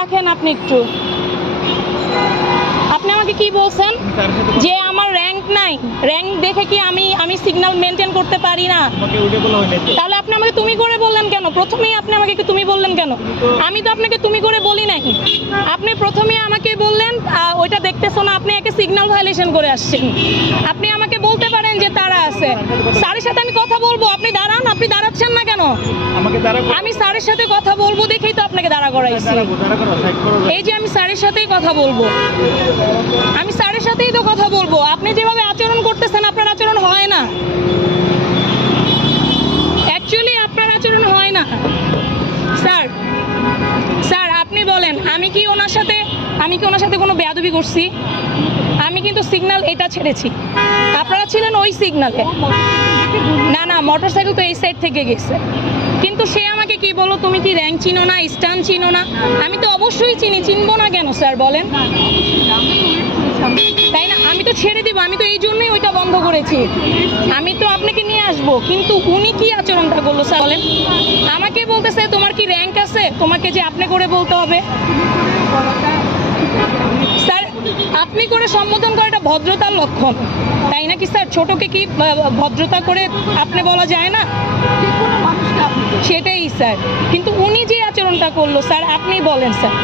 রাখেন আপনি একটু। আপনি আমাকে কি বলছেন যে আমার র্যাঙ্ক নাই, র্যাঙ্ক দেখে কি আমি সিগন্যাল মেনটেন করতে পারি না? তাহলে আপনি আমাকে তুমি করে বললেন কেন? প্রথমেই আপনি আমাকে তুমি বললেন কেন? আমি তো আপনাকে তুমি করে বলি নাই। আপনি প্রথমেই আমাকে বললেন ওইটা দেখতেছো না, আপনি একে সিগন্যাল ভায়োলেশন করে আসছেন। আপনি আমাকে বলতে পারেন যে তারা আছে, স্যারের সাথে আমি কথা বলবো, আপনি দাঁড়ান। আপনি দাঁড়াচ্ছেন না কেন? আমি স্যারের সাথে কথা বলবো দেখেই তো আপনাকে দাঁড়া করাইছি। এই যে আমি স্যারের সাথেই কথা বলবো, আমি স্যারের সাথেই তো কথা বলবো। আপনি যেভাবে আচরণ করতেছেন, আপনার আচরণ হয় না, অ্যাকচুয়ালি আপনার আচরণ হয় না। স্যার স্যার আপনি বলেন, আমি কি ওনার সাথে কোনো বেয়াদবি করছি? আমি কিন্তু সিগন্যাল এটা ছেড়েছি, আপনারা ছিলেন ওই সিগন্যালে। না মোটরসাইকেল তো এই সাইড থেকে গেছে, কিন্তু সে আমাকে কি বললো, তুমি কি র্যাঙ্ক চিনো না, স্টান চিনো না? আমি তো অবশ্যই চিনবো না কেন স্যার বলেন? তাই না? আমি তো ছেড়ে দিব, আমি তো এই জন্যই ওইটা বন্ধ করেছি। আমি তো আপনাকে নিয়ে আসবো, কিন্তু উনি কি আচরণটা করলো স্যার বলেন? আমাকে বলতেছে তোমার কি র্যাঙ্ক আছে, তোমাকে যে আপনি করে বলতে হবে। স্যার আপনি করে সম্বোধন করা এটা ভদ্রতার লক্ষণ, তাই নাকি স্যার? ছোটকে কি ভদ্রতা করে আপনি বলা যায় না? সেটাই স্যার, কিন্তু উনি যে আচরণটা করলো স্যার, আপনি বলেন স্যার।